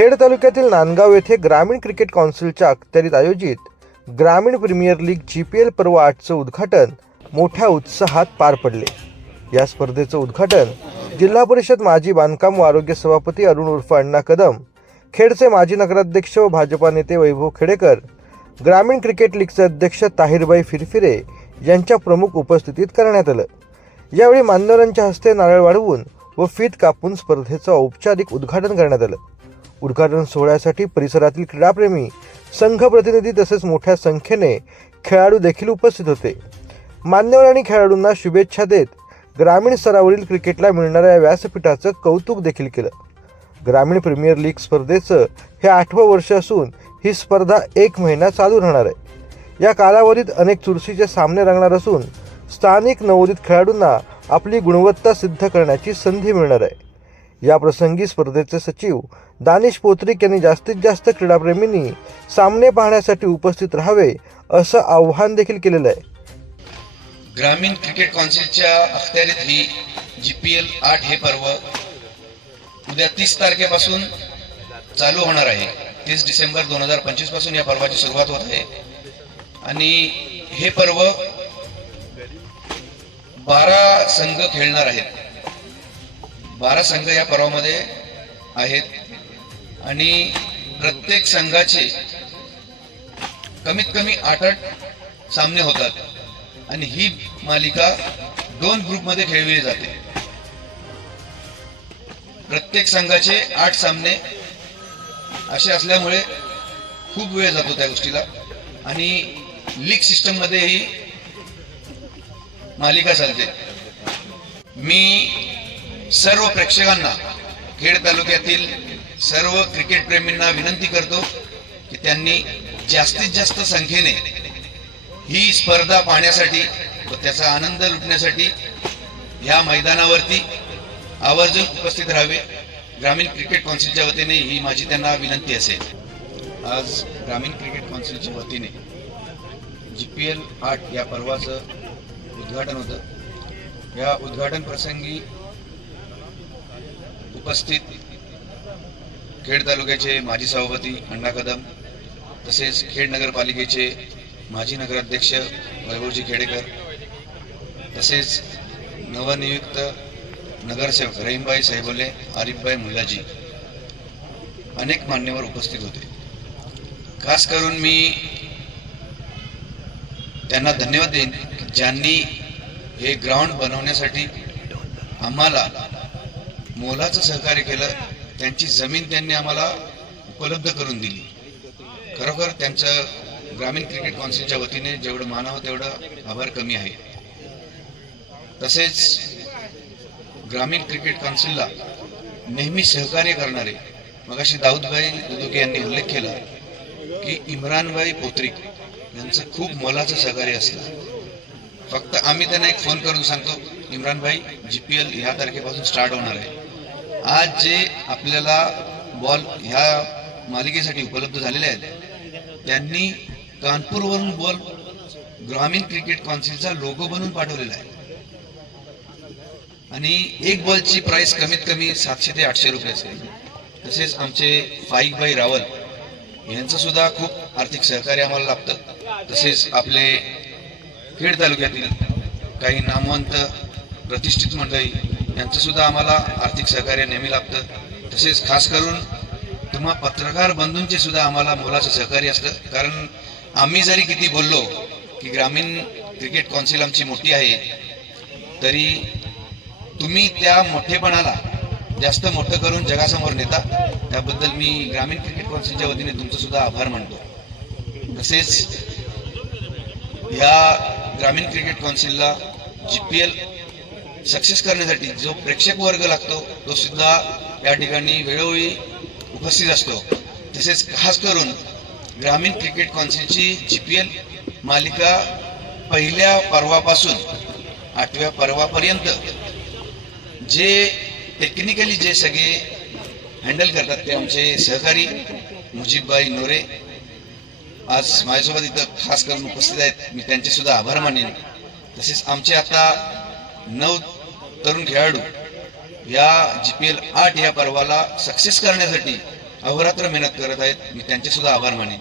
खेड तालुक्यातील नांदगाव येथे ग्रामीण क्रिकेट कौन्सिलच्या अखत्यारीत आयोजित ग्रामीण प्रीमियर लीग GPL पर्व 8चं उद्घाटन मोठ्या उत्साहात पार पडले। या स्पर्धेचं उद्घाटन जिल्हा परिषद माजी बांधकाम व आरोग्य सभापती अरुण उर्फ अण्णा कदम, खेडचे माजी नगराध्यक्ष व भाजपा नेते वैभव खेडेकर, ग्रामीण क्रिकेट लीगचे अध्यक्ष ताहिरबाई फिरफिरे यांच्या प्रमुख उपस्थितीत करण्यात आलं। यावेळी मान्यवरांच्या हस्ते नारळ वाढवून व फीत कापून स्पर्धेचं औपचारिक उद्घाटन करण्यात आलं। उद्घाटन सोहळ्यासाठी परिसरातील क्रीडाप्रेमी, संघ प्रतिनिधी तसेच मोठ्या संख्येने खेळाडू देखील उपस्थित होते। मान्यवरांनी खेळाडूंना शुभेच्छा देत ग्रामीण स्तरावरील क्रिकेटला मिळणाऱ्या व्यासपीठाचं कौतुक देखील केलं। ग्रामीण प्रीमियर लीग स्पर्धेचं हे 8वं वर्ष असून ही स्पर्धा 1 महिना चालू राहणार आहे। या कालावधीत अनेक चुरशीचे सामने रंगणार असून स्थानिक नवोदित खेळाडूंना आपली गुणवत्ता सिद्ध करण्याची संधी मिळणार आहे। या प्रसंगी स्पर्धेचे सचिव दानिश पोत्रिक यांनी जास्तीत जास्त क्रीडाप्रेमींनी सामने पाहण्यासाठी उपस्थित राहावे असं आवाहन देखील केलेलं आहे। ग्रामीण क्रिकेट कौन्सिलच्या अखत्यारीत ही GPL 8 हे पर्व उद्या 30 तारखेपासून चालू होणार आहे। 30 डिसेंबर 2025 पासून या पर्वाची सुरुवात होत आहे आणि हे पर्व 12 संघ खेळणार आहेत। 12 संघ या पर्वामध्ये आहेत आणि प्रत्येक संघाचे कमीत कमी 8 सामने होतात आणि ही मालिका 2 ग्रुपमध्ये खेळविली जाते। प्रत्येक संघाचे 8 सामने असे असल्यामुळे खूप वेळ जातो त्या गोष्टीला आणि लीग सिस्टम मध्ये ही मालिका चालते। मी सर्व प्रेक्षकांना, खेड तालुक्यातील सर्व क्रिकेट प्रेमींना विनंती करतो की त्यांनी जास्तीत जास्त संख्येने ही स्पर्धा पाहण्यासाठी व त्याचा आनंद लुटण्यासाठी या मैदानावरती आवर्जून उपस्थित राहावे। ग्रामीण क्रिकेट कौन्सिलच्या वतीने ही माझी त्यांना विनंती असेल। आज ग्रामीण क्रिकेट कौन्सिलच्या वतीने GPL 8 या पर्वाचं उद्घाटन होतं। या उद्घाटन प्रसंगी उपस्थित खेड तालुक्याचे माजी सभापती अण्णा कदम, तसेच खेड नगरपालिकेचे माजी नगराध्यक्ष वैभवजी खेडेकर, तसेच नवनियुक्त नगरसेवक रहीमभाई साहेबोले, आरिफभाई मुल्लाजी, अनेक मान्यवर उपस्थित होते। खास करून मी त्यांना धन्यवाद देईन ज्यांनी हे ग्राउंड बनवण्यासाठी आम्हाला मोलाचं सहकार्य केलं। त्यांची जमीन त्यांनी आम्हाला उपलब्ध करून दिली। खरोखर त्यांचं ग्रामीण क्रिकेट कौन्सिलच्या वतीने जेवढं मानावं तेवढं आभार कमी आहे। तसेच ग्रामीण क्रिकेट कौन्सिलला नेहमी सहकार्य करणारे, मगाशी दाऊदभाई दुदुके यांनी उल्लेख केला की इम्रानभाई पोत्रिक यांचं खूप मोलाचं सहकार्य असतं। फक्त आम्ही त्यांना एक फोन करून सांगतो, इम्रानभाई GPL ह्या तारखेपासून स्टार्ट होणार आहे। आज जे आपल्याला बॉल ह्या मालिकेसाठी उपलब्ध झालेले आहेत त्यांनी कानपूरवरून बॉल ग्रामीण क्रिकेट कौन्सिलचा लोगो बनवून पाठवलेला आहे आणि एक बॉलची प्राइस कमीत कमी 700 ते 800 रुपये असेल। तसेच आमचे फाईकभाई रावल यांचं सुद्धा खूप आर्थिक सहकार्य आम्हाला लागतं। तसेच आपले खेड तालुक्यातील काही नामवंत प्रतिष्ठित मंडळी यांचं सुद्धा आम्हाला आर्थिक सहकार्य नेहमी लागतं। तसेच खास करून तुम्हा पत्रकार बंधूंचे सुद्धा आम्हाला मोलाचं सहकार्य असतं। कारण आम्ही जरी किती बोललो की ग्रामीण क्रिकेट कौन्सिल आमची मोठी आहे, तरी तुम्ही त्या मोठेपणाला जास्त मोठं करून जगासमोर नेता। त्याबद्दल मी ग्रामीण क्रिकेट कौन्सिलच्या वतीने तुमचं सुद्धा आभार मानतो। तसेच या ग्रामीण क्रिकेट कौन्सिलला GPL सक्सेस करण्यासाठी जो प्रेक्षक वर्ग लागतो तो सुद्धा या ठिकाणी वेळोवेळी उपस्थित असतो। तसेच खास करून ग्रामीण क्रिकेट कौन्सिलची GPL मालिका पहिल्या पर्वापासून 8व्या पर्वापर्यंत जे टेक्निकली जे सगळे हँडल करतात ते आमचे सहकारी मुजीबभाई नोरे आज माझ्यासोबत इथं खास करून उपस्थित आहेत। मी त्यांचे सुद्धा आभार मानेन। तसेच आमचे आता 9 तरुण खेळाडू या GPL 8 या पर्वाला सक्सेस करण्यासाठी अहोरात्र मेहनत करत आहेत. मी त्यांचे सुद्धा आभार मानेन.